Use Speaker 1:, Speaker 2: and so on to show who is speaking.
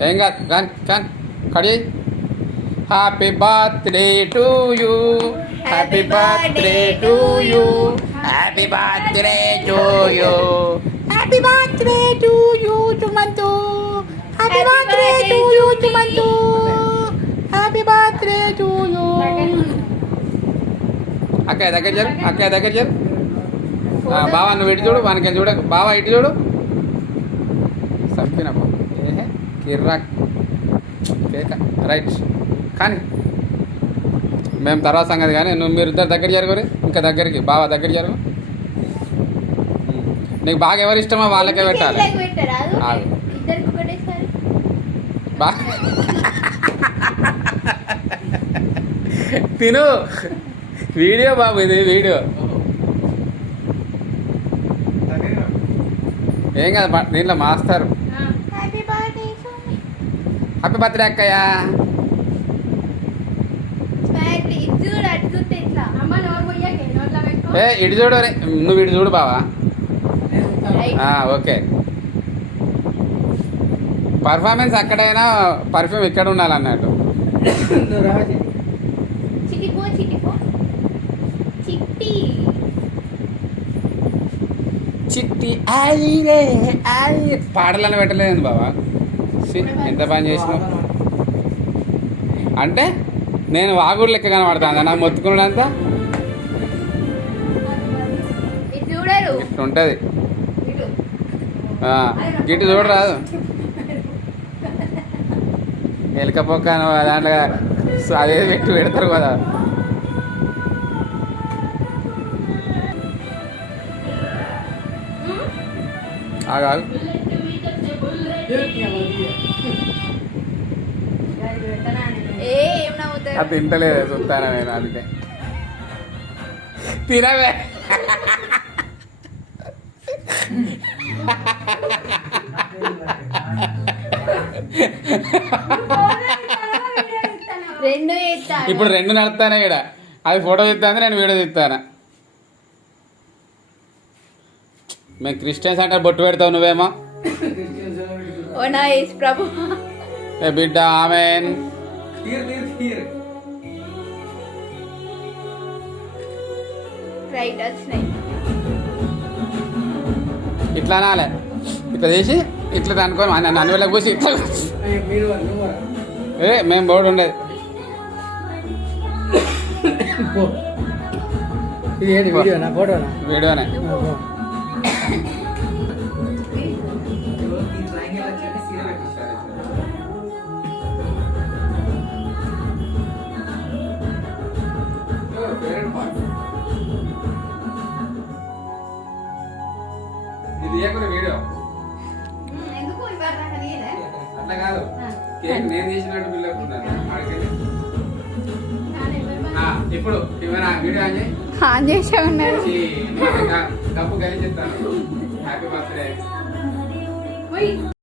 Speaker 1: ఏం కాదు కానీ కానీ కడి happy birthday to you happy birthday to you happy birthday to you happy birthday to you చుమంతు happy
Speaker 2: Happy
Speaker 1: birthday
Speaker 2: birthday
Speaker 1: to
Speaker 2: to
Speaker 1: you. చుమంతు happy birthday to you అక్కయ్య దగ్గర జరు అక్కయ్య దగ్గర ఆ, బావా నువ్వు ఇటు చూడు వానికి చూడ బావా ఇటు చూడు. సంపిన బాబు కిర్రాక్ కేక రైట్. కానీ మేము తర్వాత సంగతి కానీ నువ్వు మీరు ఇద్దరు దగ్గర జరుగురు ఇంకా దగ్గరికి బావా దగ్గర జరుగు. నీకు బాగా ఎవరు ఇష్టమో వాళ్ళకే పెట్టాలి. బా. తిను. వీడియో బాబు ఇది వీడియో. ఏం కాదు దీంట్లో మాస్తారు
Speaker 2: హ్యాపీ బర్త్డే
Speaker 1: అక్కయ్య. ఏ ఇటు చూడు నువ్వు ఇటు చూడు బావా. ఓకే. పర్ఫార్మెన్స్ అక్కడైనా పర్ఫ్యూమ్ ఇక్కడ ఉండాలన్నట్టు.
Speaker 2: చిట్టి
Speaker 1: పాటలను పెట్టలేదు బావా. ఛీ, ఎంత పని చేసినావు? అంటే నేను వాగుడు లెక్క కనబడతాను నాకు మొత్తుకున్నాడంతా ఇట్లా ఉంటుంది గిట్టు చూడరాదు. ఎలకపోక దాంట్లో సో అదే పెట్టి పెడతారు కదా. ఆగు ఆగు
Speaker 2: ఏ ఏం నవ్వుతారు
Speaker 1: అది తింటలేదు చూస్తాను నేను అందుకే. తినవే.
Speaker 2: రెండు
Speaker 1: ఇప్పుడు రెండు నడుస్తానే ఇక్కడ. అది ఫోటో తీస్తాను నేను వీడియో తీస్తాను? మేము క్రిస్టియన్స్ అంటే బొట్టు పెడతావు నువ్వేమో.
Speaker 2: ఓ నా ప్రభు.
Speaker 1: ఏ బిడ్డ ఆమెన్. ఇట్లా అనాలే. ఇట్లా చేసి ఇట్లా అనుకోని నన్ను అన్ని కూసి ఇట్లా. ఏ మేము బోర్డు ఉండేది.
Speaker 3: వీడియోనా
Speaker 1: ఇది వీడియో.
Speaker 4: ఎందుకు?
Speaker 1: అట్లా కాదు. కేక్ నేను తీసినట్టు బిల్డప్ ఉన్నాను ఆడికెళ్ళి.
Speaker 4: నానే ఎవరు
Speaker 1: ఆ, ఇప్పుడు కెమెరా వీడియో అని
Speaker 2: ఆన్ చేసే ఉన్నారు.
Speaker 1: డబ్బు కలిసి చెప్తాను హ్యాపీ బర్త్డే